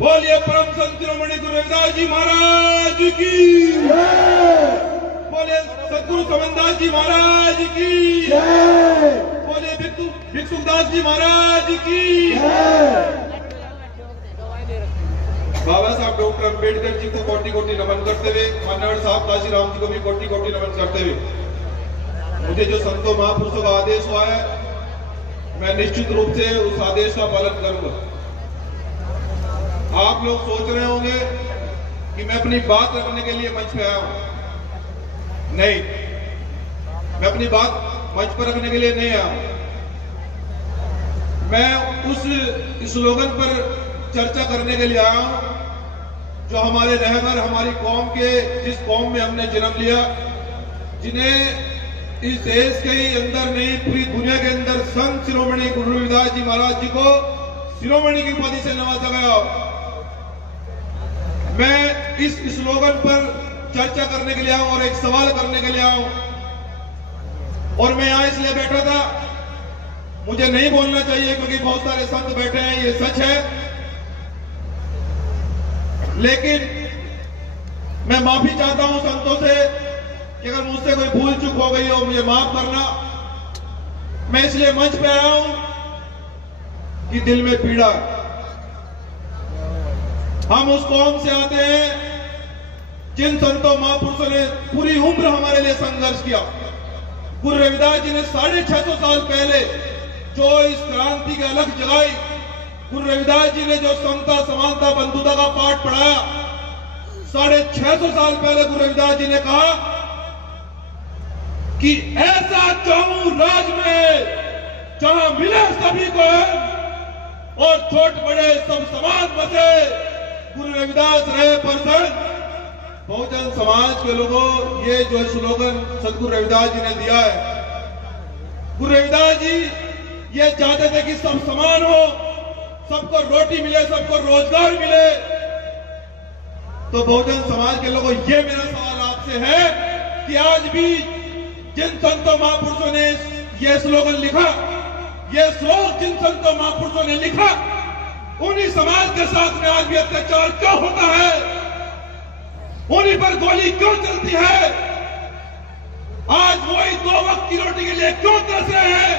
बोलिए परम संत शिरोमणि गुरु रविदास जी महाराज की, बोलिए सदगुरु समनदास जी महाराज की, बोलिए भिक्षुदास जी महाराज की। बाबा साहब डॉक्टर अंबेडकर जी को कोटि कोटि नमन करते हुए, मान्यवर साहब काशीराम जी को भी कोटि कोटि नमन करते हुए, मुझे जो संतों महापुरुषों का आदेश हुआ है, मैं निश्चित रूप से उस आदेश का पालन करूंगा। आप लोग सोच रहे होंगे कि मैं अपनी बात रखने के लिए मंच पे आया हूं। नहीं, मैं अपनी बात मंच पर रखने के लिए नहीं आया हूं। मैं उस स्लोगन पर चर्चा करने के लिए आया हूं जो हमारे रहबर, हमारी कौम के, जिस कौम में हमने जन्म लिया, जिन्हें इस देश के ही अंदर नहीं पूरी दुनिया के अंदर संत शिरोमणि गुरु रविदास जी महाराज जी को शिरोमणि की उपाधि से नवाजा गया। मैं इस स्लोगन पर चर्चा करने के लिए आऊं और एक सवाल करने के लिए आऊं, और मैं यहां इसलिए बैठा था, मुझे नहीं बोलना चाहिए क्योंकि बहुत सारे संत बैठे हैं, ये सच है, लेकिन मैं माफी चाहता हूं संतों से कि अगर मुझसे कोई भूल चूक हो गई हो मुझे माफ करना। मैं इसलिए मंच पे आया हूं कि दिल में पीड़ा, हम उस कौम से आते हैं जिन संतों महापुरुषों ने पूरी उम्र हमारे लिए संघर्ष किया। गुरु रविदास जी ने 650 साल पहले जो इस क्रांति की अलख जगाई, गुरु रविदास जी ने जो समता, समानता, बंधुता का पाठ पढ़ाया, 650 साल पहले गुरु रविदास जी ने कहा कि ऐसा चाहूं राज में जहां मिले सभी को और छोट बड़े सब समाज बसे, गुरु रविदास रहे प्रसन्न। बहुजन समाज के लोगों, ये जो स्लोगन सदगुरु रविदास जी ने दिया है, गुरु रविदास जी ये चाहते थे कि सब समान हो, सबको रोटी मिले, सबको रोजगार मिले। तो बहुजन समाज के लोगों, ये मेरा सवाल आपसे है कि आज भी जिन संतों महापुरुषों ने ये स्लोगन लिखा, ये श्लोक जिन संतों महापुरुषों ने लिखा, उन्हीं समाज के साथ में आज भी अत्याचार क्यों होता है? उन्हीं पर गोली क्यों चलती है? आज वही 2 वक्त की रोटी के लिए क्यों तरस रहे हैं?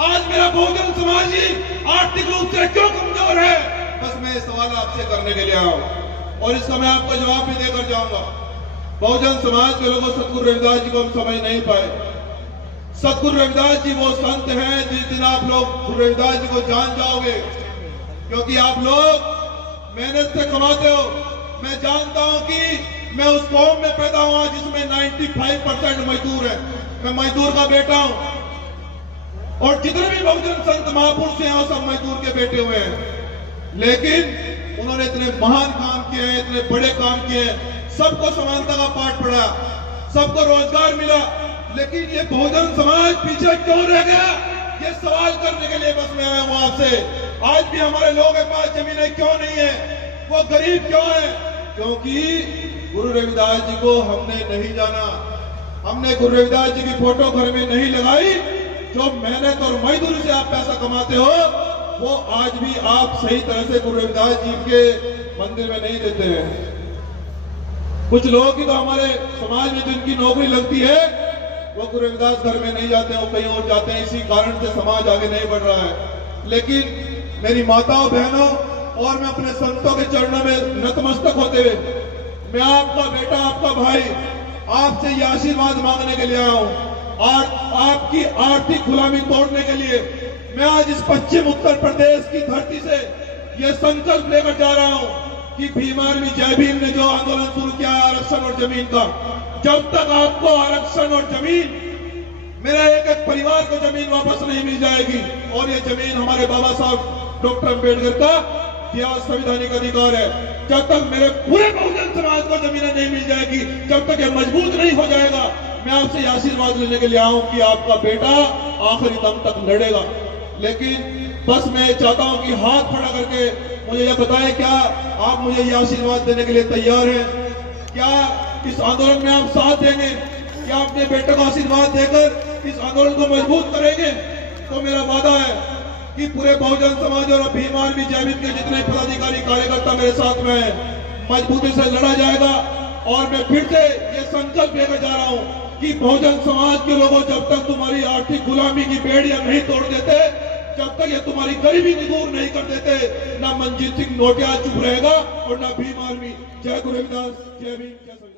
आज मेरा बहुजन समाज ही आर्थिक रूप से क्यों कमजोर है? बस मैं ये सवाल आपसे करने के लिए आया हूं और इसका मैं आपको जवाब भी देकर जाऊंगा। बहुजन समाज के लोगों, सदगुरु रविदास जी को हम समझ नहीं पाए। सदगुरु रविदास जी वो संत हैं जिस दिन आप लोग गुरु रविदास जी को जान जाओगे, क्योंकि आप लोग मेहनत से कमाते हो। मैं जानता हूं कि मैं उस कौम में पैदा हुआ जिसमें 95% मजदूर है। मैं मजदूर का बेटा हूं और जितने भी बहुजन संत महापुरुष हैं वो सब मजदूर के बेटे हुए हैं, लेकिन उन्होंने इतने महान काम किए हैं, इतने बड़े काम किए हैं, सबको समानता का पाठ पढ़ा, सबको रोजगार मिला, लेकिन ये बहुजन समाज पीछे क्यों रह गया? ये सवाल करने के लिए बस मैं आया हूं आपसे। आज भी हमारे लोगों के पास जमीनें क्यों नहीं है? वो गरीब क्यों है? क्योंकि गुरु रविदास जी को हमने नहीं जाना। हमने गुरु रविदास जी की फोटो घर में नहीं लगाई। जो मेहनत और मजदूरी से आप पैसा कमाते हो, वो आज भी आप सही तरह से गुरु रविदास जी के मंदिर में नहीं देते हैं। कुछ लोगों की तो हमारे समाज में जिनकी नौकरी लगती है, वो गुरु रविदास घर में नहीं जाते हैं, वो कहीं और जाते हैं। इसी कारण से समाज आगे नहीं बढ़ रहा है। लेकिन मेरी माताओं, बहनों, और मैं अपने संतों के चरणों में नतमस्तक होते हुए, मैं आपका बेटा, आपका भाई, आपसे ये आशीर्वाद मांगने के लिए आया हूं और आपकी आर्थिक गुलामी तोड़ने के लिए मैं आज इस पश्चिम उत्तर प्रदेश की धरती से ये संकल्प लेकर जा रहा हूं कि भीम आर्मी, जय भीम ने जो आंदोलन शुरू किया है आरक्षण और जमीन का, जब तक आपको आरक्षण और जमीन, मेरा एक परिवार को जमीन वापस नहीं मिल जाएगी, और ये जमीन हमारे बाबा साहब डॉक्टर अंबेडकर का दिया संवैधानिक अधिकार है, जब तक मेरे पूरे बहुजन समाज को जमीनें नहीं मिल जाएगी, जब तक ये मजबूत नहीं हो जाएगा, मैं आपसे आशीर्वाद लेने के लिए आऊं कि आपका बेटा आखिरी दम तक लड़ेगा। लेकिन बस मैं चाहता हूं कि हाथ खड़ा करके मुझे यह बताएं, क्या आप मुझे ये आशीर्वाद देने के लिए तैयार हैं? क्या इस आंदोलन में आप साथ देंगे? क्या अपने बेटे को आशीर्वाद देकर इस आंदोलन को मजबूत करेंगे? तो मेरा वादा है कि पूरे बहुजन समाज और भीम आर्मी जैविक के जितने पदाधिकारी कार्यकर्ता मेरे साथ में मजबूती से लड़ा जाएगा। और मैं फिर से ये संकल्प लेकर जा रहा हूं कि बहुजन समाज के लोगों, जब तक तुम्हारी आर्थिक गुलामी की बेड़ियां नहीं तोड़ देते, जब तक ये तुम्हारी गरीबी की दूर नहीं कर देते, ना मंजीत सिंह नोटियाल चुप रहेगा और ना भीम आर्मी। जय गुरु रविदास, जय भीम, जय